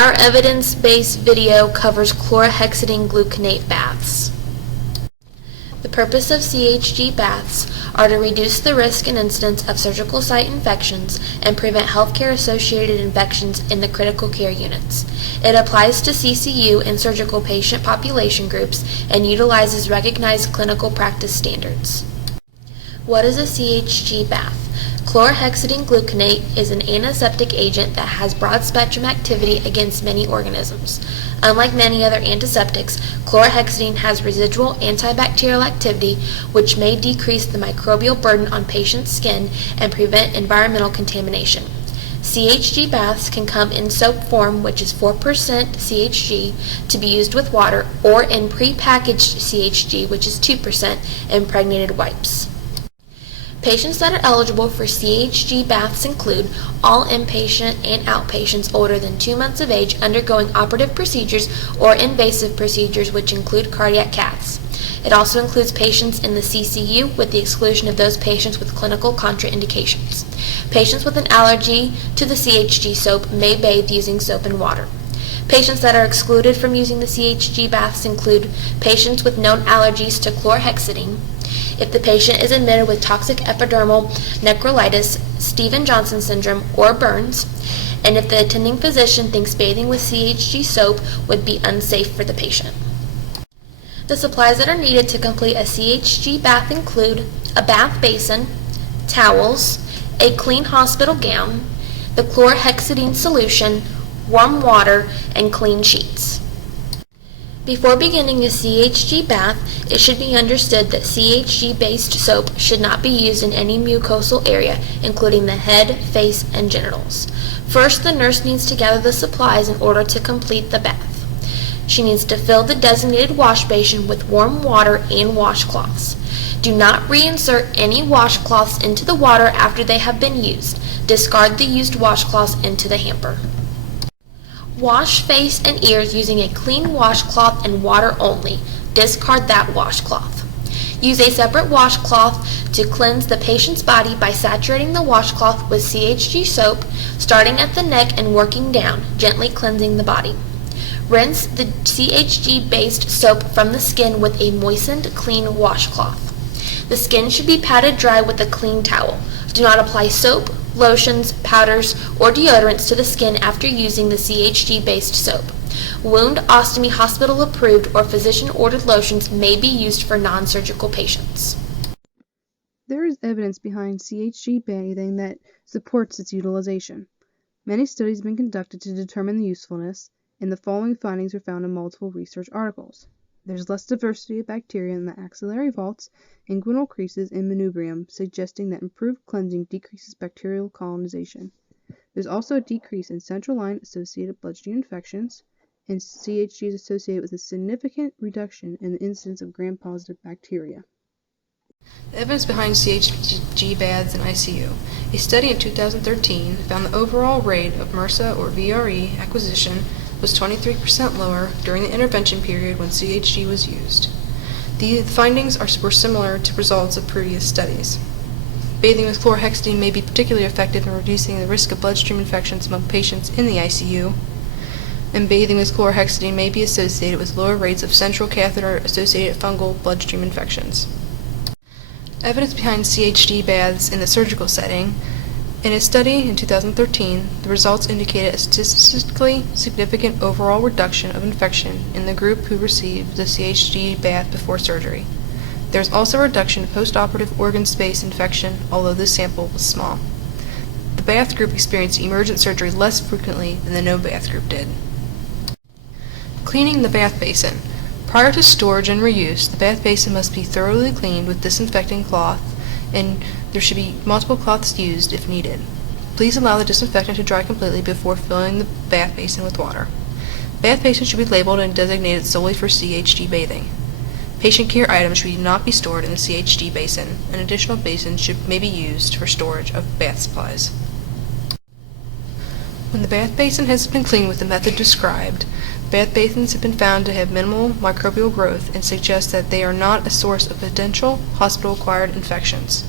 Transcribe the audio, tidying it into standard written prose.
Our evidence-based video covers chlorhexidine gluconate baths. The purpose of CHG baths are to reduce the risk and incidence of surgical site infections and prevent healthcare-associated infections in the critical care units. It applies to CCU and surgical patient population groups and utilizes recognized clinical practice standards. What is a CHG bath? Chlorhexidine gluconate is an antiseptic agent that has broad-spectrum activity against many organisms. Unlike many other antiseptics, chlorhexidine has residual antibacterial activity, which may decrease the microbial burden on patients' skin and prevent environmental contamination. CHG baths can come in soap form, which is 4% CHG, to be used with water, or in prepackaged CHG, which is 2%, impregnated wipes. Patients that are eligible for CHG baths include all inpatient and outpatients older than 2 months of age undergoing operative procedures or invasive procedures, which include cardiac caths. It also includes patients in the CCU, with the exclusion of those patients with clinical contraindications. Patients with an allergy to the CHG soap may bathe using soap and water. Patients that are excluded from using the CHG baths include patients with known allergies to chlorhexidine, if the patient is admitted with toxic epidermal necrolysis, Stevens-Johnson syndrome, or burns, and if the attending physician thinks bathing with CHG soap would be unsafe for the patient. The supplies that are needed to complete a CHG bath include a bath basin, towels, a clean hospital gown, the chlorhexidine solution, warm water, and clean sheets. Before beginning a CHG bath, it should be understood that CHG-based soap should not be used in any mucosal area, including the head, face, and genitals. First, the nurse needs to gather the supplies in order to complete the bath. She needs to fill the designated wash basin with warm water and washcloths. Do not reinsert any washcloths into the water after they have been used. Discard the used washcloths into the hamper. Wash face and ears using a clean washcloth and water only. Discard that washcloth. Use a separate washcloth to cleanse the patient's body by saturating the washcloth with CHG soap, starting at the neck and working down, gently cleansing the body. Rinse the CHG-based soap from the skin with a moistened, clean washcloth. The skin should be patted dry with a clean towel. Do not apply soap, lotions, powders, or deodorants to the skin after using the CHG-based soap. Wound ostomy hospital approved or physician-ordered lotions may be used for non-surgical patients. There is evidence behind CHG bathing that supports its utilization. Many studies have been conducted to determine the usefulness, and the following findings were found in multiple research articles. There's less diversity of bacteria in the axillary vaults, inguinal creases, and manubrium, suggesting that improved cleansing decreases bacterial colonization. There's also a decrease in central line-associated bloodstream infections, and CHG is associated with a significant reduction in the incidence of gram-positive bacteria. The evidence behind CHG baths in ICU. A study in 2013 found the overall rate of MRSA or VRE acquisition was 23% lower during the intervention period when CHG was used. The findings were similar to results of previous studies. Bathing with chlorhexidine may be particularly effective in reducing the risk of bloodstream infections among patients in the ICU, and bathing with chlorhexidine may be associated with lower rates of central catheter-associated fungal bloodstream infections. Evidence behind CHG baths in the surgical setting. In a study in 2013, the results indicated a statistically significant overall reduction of infection in the group who received the CHG bath before surgery. There was also a reduction of postoperative organ space infection, although this sample was small. The bath group experienced emergent surgery less frequently than the no-bath group did. Cleaning the bath basin. Prior to storage and reuse, the bath basin must be thoroughly cleaned with disinfecting cloth, and there should be multiple cloths used if needed. Please allow the disinfectant to dry completely before filling the bath basin with water. Bath basins should be labeled and designated solely for CHG bathing. Patient care items should not be stored in the CHG basin, and additional basins may be used for storage of bath supplies. When the bath basin has been cleaned with the method described, bath basins have been found to have minimal microbial growth and suggest that they are not a source of potential hospital-acquired infections.